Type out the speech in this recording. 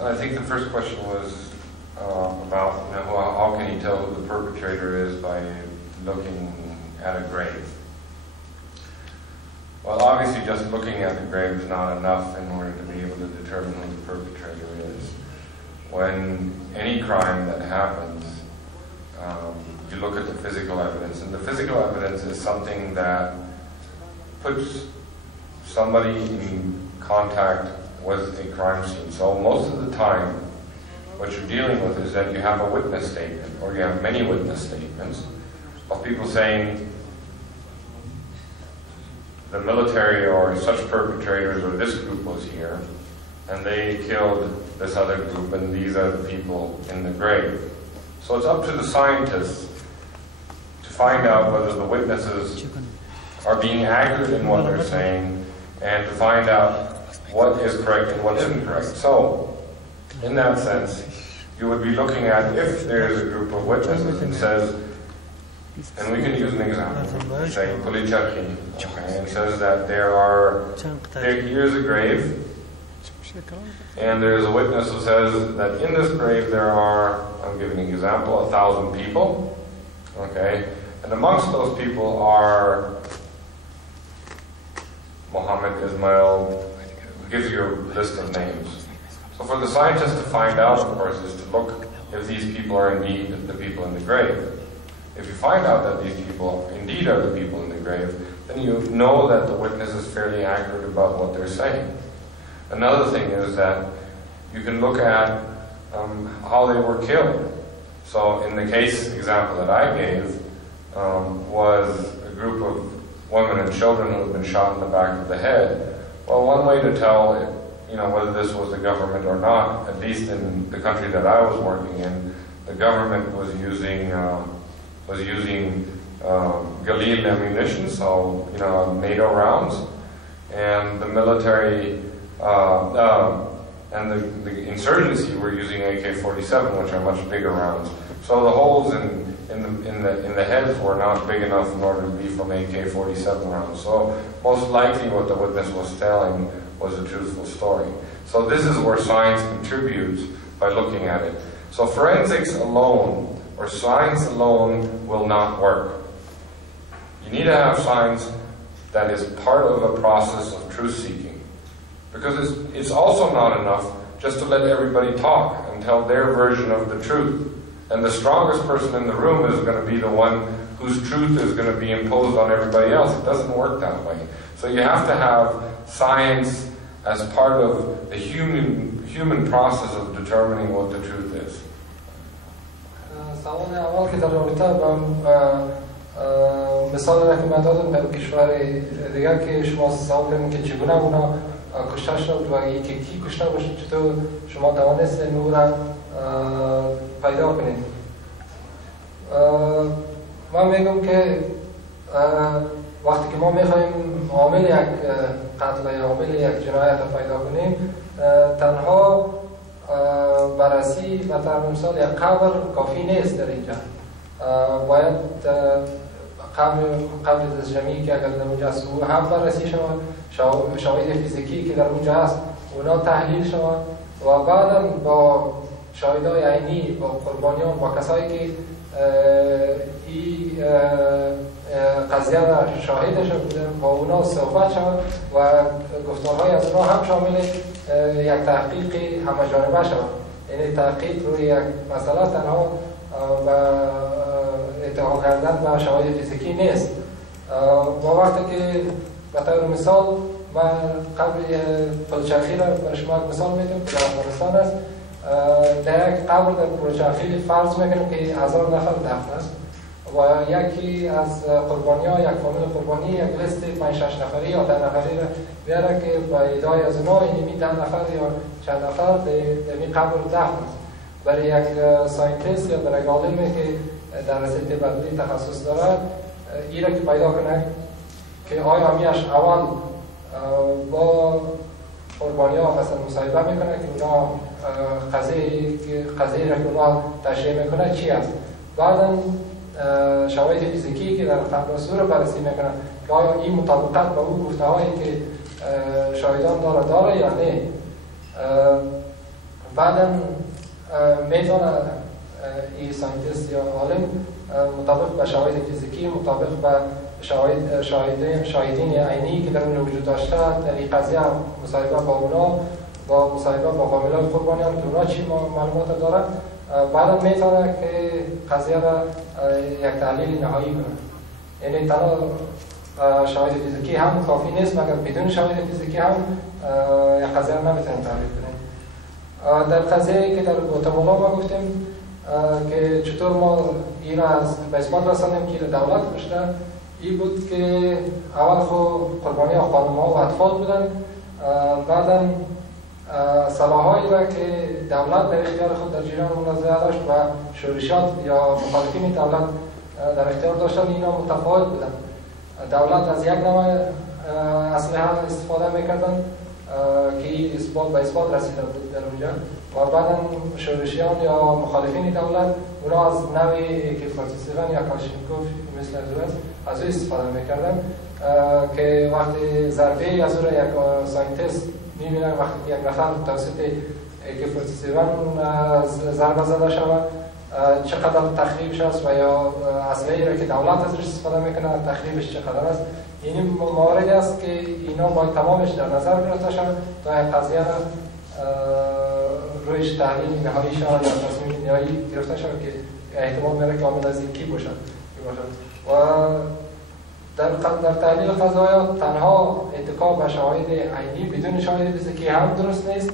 I think the first question was about how can you tell who the perpetrator is by looking at a grave. Well, obviously just looking at the grave is not enough in order to be able to determine who the perpetrator is. When any crime that happens, you look at the physical evidence, and the physical evidence is something that puts somebody in contact with a crime scene. So most of the time, what you're dealing with is that you have a witness statement, or you have many witness statements of people saying the military or such perpetrators or this group was here, and they killed this other group, and these are the people in the grave. So it's up to the scientists to find out whether the witnesses are being accurate in what they're saying, and to find out what is correct and what isn't correct. So, in that sense, you would be looking at if there's a group of witnesses and says, and we can use an example, say Kulichaki, and says that here's a grave, and there's a witness who says that in this grave there are, I'm giving an example, 1,000 people, okay, and amongst those people are Muhammad, Ismail, who gives you a list of names. So for the scientist to find out, of course, is to look if these people are indeed the people in the grave. If you find out that these people indeed are the people in the grave, then you know that the witness is fairly accurate about what they're saying. Another thing is that you can look at how they were killed. So in the case example that I gave, was a group of women and children who had been shot in the back of the head. Well, one way to tell whether this was the government or not, at least in the country that I was working in, the government was using Galil ammunition, so NATO rounds, and the military and the insurgency were using AK-47, which are much bigger rounds. So the holes in the heads were not big enough in order to be from AK-47 rounds. So most likely what the witness was telling was a truthful story. So this is where science contributes by looking at it. So forensics alone or science alone will not work. You need to have science that is part of a process of truth-seeking. Because it's also not enough just to let everybody talk and tell their version of the truth. And the strongest person in the room is going to be the one whose truth is going to be imposed on everybody else. It doesn't work that way. So you have to have science as part of the human process of determining what the truth is. سوال اول که در رابطه با مثال را که من دادم در کشور دیگر که شما سوال کردین که چگونه اونا کشته شد و یکی کی کشته باشه، چطور شما توانستین او را پیدا کنید. من میگم که وقتی که ما میخوایم عامل یک قتل یا عامل یک جنایت را پیدا کنیم، تنها بررسی و در مثال یک قبر کافی نیست در اینجا. باید قبر دستجمعی که اگر در اونجا هست او هم بررسی شود، شواهد فیزیکی که در اونجا هست اونا تحلیل شود و بعدا با شاهدای عینی، با قربانیان، با کسایی که این قضیه را شاهدش بودن با اونا صحبت شود و گفتارهای از اونا هم شامل یک تحقیق همه جانبه شود. یعنی تحقیق روی یک مسئله تنها و ادعا کردن و شواهد فیزیکی نیست. و وقتی که به طور مثال من قبل پلچرخی را برای شما مثال میدم که در افغانستان است، در یک قبر در پلچرخی فرض میکنیم که 1000 نفر دفن است و یکی از قربانی ها، یک فامیل قربانی یک لیست 5-6 نفری یا 10 نفری را بیاره که با ادعای از اونا اینمی 10 نفر یا چند نفر در این قبر دفن است. برای یک ساینتیست یا برای یک عالمی که در رشته بدلی تخصص دارد این را که پیدا کنه که آیا همیش اول با قربانی ها مثلا مصاحبه میکنه که اونا قضیه را که اونا تشریح میکنه چی است. بعدا شواهد فیزیکی که در قبل از او را بررسی میکنه که آیا این مطابقت با اون گفته هایی که شاهدان داره یا نه. بعدا میتونه این ساینتیست یا عالم مطابق به شواهد فیزیکی، مطابق به شاهدین عینی که در اون وجود داشته، در این قضیه مصاحبه با اونا، با مصاحبه با فامیلای قربانیان که اونا چی معلومات دارن، بعدا میتونه که قضیه را یک تحلیل نهایی کنه. یعنی تنها شواهد فیزیکی هم کافی نیست، مگر بدون شواهد فیزیکی هم یک قضیه را نمیتونیم تحلیل کنیم. در قضیه که در گواتمالا ما گفتیم که چطور ما این را به اثبات رساندیم که دولت کشته، این بود که اول خود قربانی خانم‌ها و اطفال بودن، بعدا سلاح‌هایی را که دولت در اختیار خود در جریان منازعه داشت و شورشیات یا مخالفین دولت در اختیار داشتن، اینا متفاوت بودن. دولت از یک نوع اسلحه استفاده میکردن که به اثبات رسیده بود در اونجا، و بعدا شورشیان یا مخالفین دولت اونا از نوع AK-47 یا کلاشینکوف مثل از او استفاده میکردن که وقتی ضربه از او را یک ساینتیست میبینن، وقتی یک نفر توسط AK-47 ضربه زده شود چقدر تخریبش است و یا اسلحه‌ای را که دولت ازش استفاده میکنه تخریبش چقدر است. این مواردی است که اینا باید تمامش در نظر گرفته شود تا یک قضیه را رویش تحلیل نهایی شود یا تصمیم نهایی گرفته شود که احتمال میره که عامل از این کی باشد. و در تحلیل قضایا تنها اتکا به شواهد عینی بدون شواهد فیزیکی هم درست نیست،